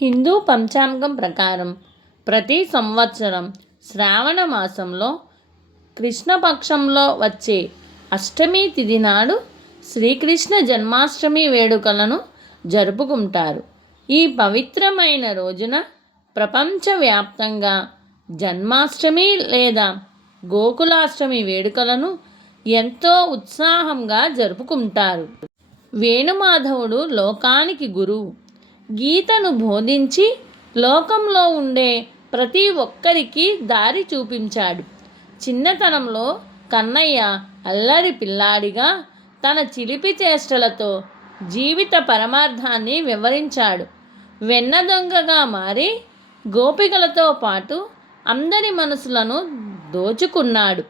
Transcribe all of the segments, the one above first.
హిందూ పంచాంగం ప్రకారం ప్రతి సంవత్సరం శ్రావణ మాసంలో కృష్ణపక్షంలో వచ్చే అష్టమి తిథి నాడు శ్రీకృష్ణ జన్మాష్టమి వేడుకలను జరుపుకుంటారు. ఈ పవిత్రమైన రోజున ప్రపంచవ్యాప్తంగా జన్మాష్టమి లేదా గోకులాష్టమి వేడుకలను ఎంతో ఉత్సాహంగా జరుపుకుంటారు. వేణుమాధవుడు లోకానికి గురువు. గీతను బోధించి లోకంలో ఉండే ప్రతి ఒక్కరికి దారి చూపించాడు. చిన్నతనంలో కన్నయ్య అల్లరి పిల్లాడిగా తన చిలిపి చేష్టలతో జీవిత పరమార్థాన్ని వివరించాడు. వెన్న దొంగగా మారి గోపికలతో పాటు అందరి మనసులను దోచుకున్నాడు.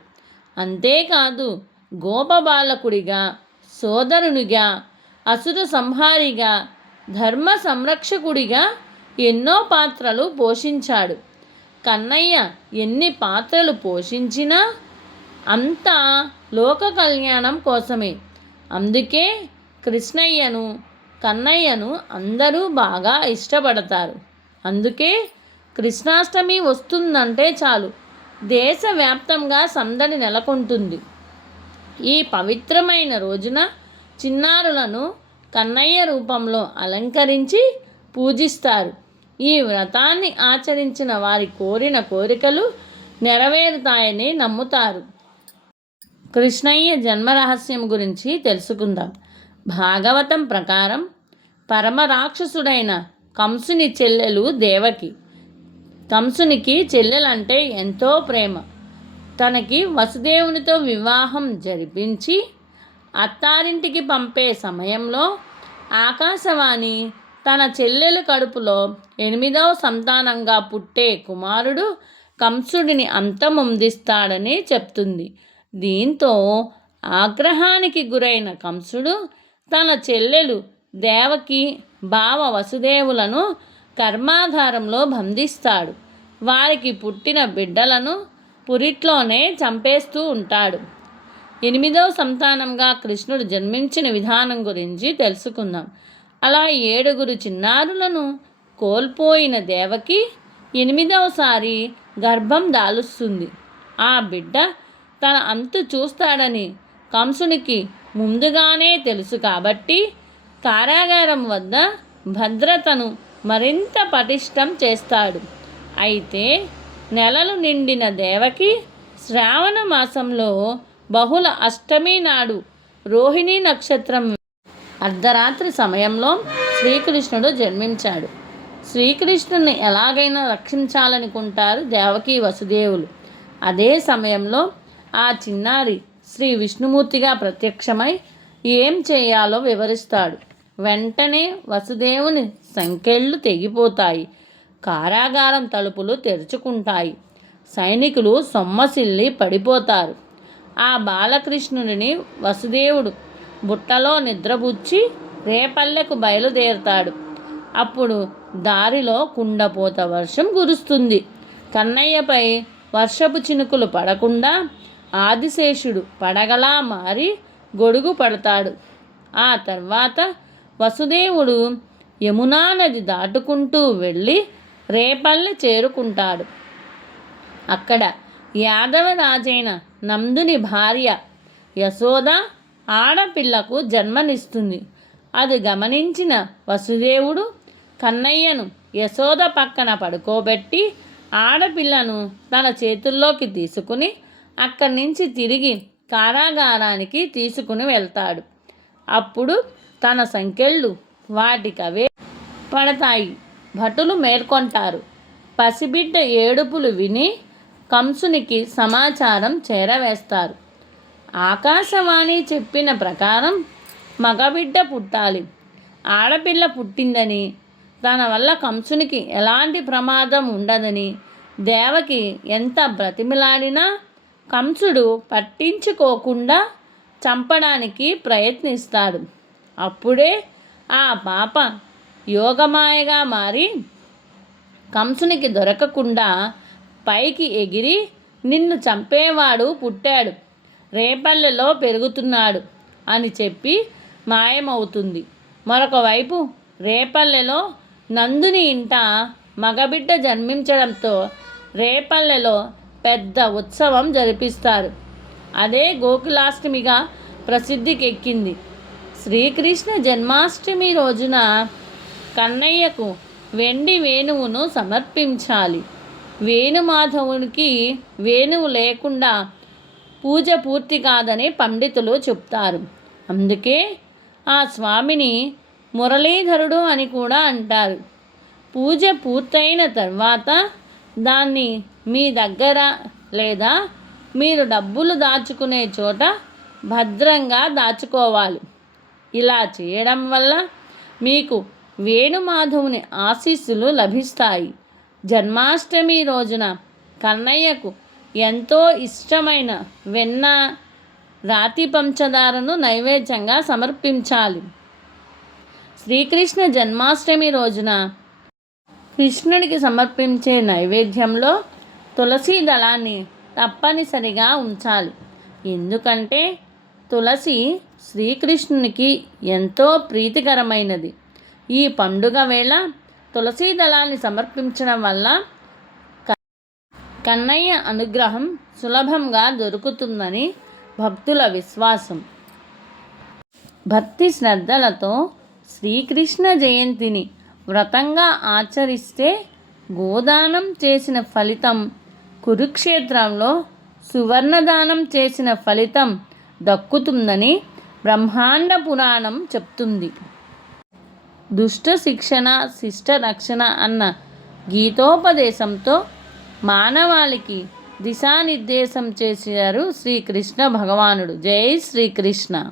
అంతేకాదు గోపబాలకుడిగా సోదరునిగా అసుర సంహారిగా ధర్మ సంరక్షకుడిగా ఎన్నో పాత్రలు పోషించాడు. కన్నయ్య ఎన్ని పాత్రలు పోషించినా అంతా లోక కళ్యాణం కోసమే. అందుకే కృష్ణయ్యను కన్నయ్యను అందరూ బాగా ఇష్టపడతారు. అందుకే కృష్ణాష్టమి వస్తుందంటే చాలు. దేశవ్యాప్తంగా సందడి నెలకొంటుంది. ఈ పవిత్రమైన రోజున చిన్నారులను కన్నయ్య రూపంలో అలంకరించి పూజిస్తారు. ఈ వ్రతాన్ని ఆచరించిన వారి కోరిన కోరికలు నెరవేరుతాయని నమ్ముతారు. కృష్ణయ్య జన్మరహస్యం గురించి తెలుసుకుందాం. భాగవతం ప్రకారం పరమరాక్షసుడైన కంసుని చెల్లెలు దేవకి. కంసునికి చెల్లెలంటే ఎంతో ప్రేమ. తనకి వసుదేవునితో వివాహం జరిపించి అత్తారింటికి పంపే సమయంలో ఆకాశవాణి తన చెల్లెలు కడుపులో ఎనిమిదవ సంతానంగా పుట్టే కుమారుడు కంసుడిని అంతమొందిస్తాడని చెప్తుంది. దీంతో ఆగ్రహానికి గురైన కంసుడు తన చెల్లెలు దేవకి భావ వసుదేవులను కర్మాగారంలో బంధిస్తాడు. వారికి పుట్టిన బిడ్డలను పురిట్లోనే చంపేస్తూ ఉంటాడు. ఎనిమిదవ సంతానంగా కృష్ణుడు జన్మించిన విధానం గురించి తెలుసుకుందాం. అలా ఏడుగురు చిన్నారులను కోల్పోయిన దేవకి ఎనిమిదవసారి గర్భం దాలుస్తుంది. ఆ బిడ్డ తన అంతు చూస్తాడని కంసునికి ముందుగానే తెలుసు కాబట్టి కారాగారం వద్ద భద్రతను మరింత పటిష్టం చేస్తాడు. అయితే నెలలు నిండిన దేవకి శ్రావణ మాసంలో బహుళ అష్టమి నాడు రోహిణి నక్షత్రం. అర్ధరాత్రి సమయంలో శ్రీకృష్ణుడు జన్మించాడు. శ్రీకృష్ణుని ఎలాగైనా రక్షించాలనుకుంటారు దేవకి వసుదేవులు. అదే సమయంలో ఆ చిన్నారి శ్రీ విష్ణుమూర్తిగా ప్రత్యక్షమై ఏం చేయాలో వివరిస్తాడు. వెంటనే వసుదేవుని సంకెళ్ళు తెగిపోతాయి. కారాగారం తలుపులు తెరుచుకుంటాయి. సైనికులు సొమ్మసిల్లి పడిపోతారు. ఆ బాలకృష్ణుడిని వసుదేవుడు బుట్టలో నిద్రపుచ్చి రేపల్లెకు బయలుదేరుతాడు. అప్పుడు దారిలో కుండపోత వర్షం కురుస్తుంది. కన్నయ్యపై వర్షపు చినుకులు పడకుండా ఆదిశేషుడు పడగలా మారి గొడుగు పడతాడు. ఆ తర్వాత వసుదేవుడు యమునా నది దాటుకుంటూ వెళ్ళి రేపల్లె చేరుకుంటాడు. అక్కడ యాదవ రాజైన నందుని భార్య యశోద ఆడపిల్లకు జన్మనిస్తుంది. అది గమనించిన వసుదేవుడు కన్నయ్యను యశోద పక్కన పడుకోబెట్టి ఆడపిల్లను తన చేతుల్లోకి తీసుకుని అక్కడి నుంచి తిరిగి కారాగారానికి తీసుకుని వెళ్తాడు. అప్పుడు తన సంకెళ్ళు వాటికవే పడతాయి. భటులు మేల్కొంటారు. పసిబిడ్డ ఏడుపులు విని కంసునికి సమాచారం చేరవేస్తారు. ఆకాశవాణి చెప్పిన ప్రకారం మగబిడ్డ పుట్టాలి. ఆడపిల్ల పుట్టిందని తన వల్ల కంసునికి ఎలాంటి ప్రమాదం ఉండదని దేవకి ఎంత బ్రతిమిలాడినా కంసుడు పట్టించుకోకుండా చంపడానికి ప్రయత్నిస్తాడు. అప్పుడే ఆ పాప యోగమాయగా మారి కంసునికి దొరకకుండా పైకి ఎగిరి నిన్ను చంపేవాడు పుట్టాడు. రేపల్లెలో పెరుగుతున్నాడు అని చెప్పి మాయమవుతుంది. మరొక వైపు రేపల్లెలో నందుని ఇంట మగబిడ్డ జన్మించడంతో రేపల్లెలో పెద్ద ఉత్సవం జరిపిస్తారు. అదే గోకులాష్టమిగా ప్రసిద్ధికెక్కింది. శ్రీకృష్ణ జన్మాష్టమి రోజున కన్నయ్యకు వెండి వేణువును సమర్పించాలి. వేణుమాధవునికి వేణువు లేకుండా పూజ పూర్తి కాదని పండితులు చెప్తారు. అందుకే ఆ స్వామిని మురళీధరుడు అని కూడా అంటారు. పూజ పూర్తయిన తర్వాత దాన్ని మీ దగ్గర లేదా మీరు డబ్బులు దాచుకునే చోట భద్రంగా దాచుకోవాలి. ఇలా చేయడం వల్ల మీకు వేణుమాధవుని ఆశీస్సులు లభిస్తాయి. జన్మాష్టమి రోజున కన్నయ్యకు ఎంతో ఇష్టమైన వెన్న రాతి పంచదారను నైవేద్యంగా సమర్పించాలి. శ్రీకృష్ణ జన్మాష్టమి రోజున కృష్ణుడికి సమర్పించే నైవేద్యంలో తులసి దళాన్ని తప్పనిసరిగా ఉంచాలి. ఎందుకంటే తులసి శ్రీకృష్ణునికి ఎంతో ప్రీతికరమైనది. ఈ పండుగ వేళ తులసీ దళాన్ని సమర్పించడం వల్ల కన్నయ్య అనుగ్రహం సులభంగా దొరుకుతుందని భక్తుల విశ్వాసం. భక్తి శ్రద్ధలతో శ్రీకృష్ణ జయంతిని వ్రతంగా ఆచరిస్తే గోదానం చేసిన ఫలితం కురుక్షేత్రంలో సువర్ణదానం చేసిన ఫలితం దక్కుతుందని బ్రహ్మాండ పురాణం చెప్తుంది. దుష్ట శిక్షణ శిష్ట రక్షణ అన్న గీతోపదేశంతో మానవాళికి దిశానిర్దేశం చేశారు శ్రీకృష్ణ భగవానుడు. జై శ్రీకృష్ణ.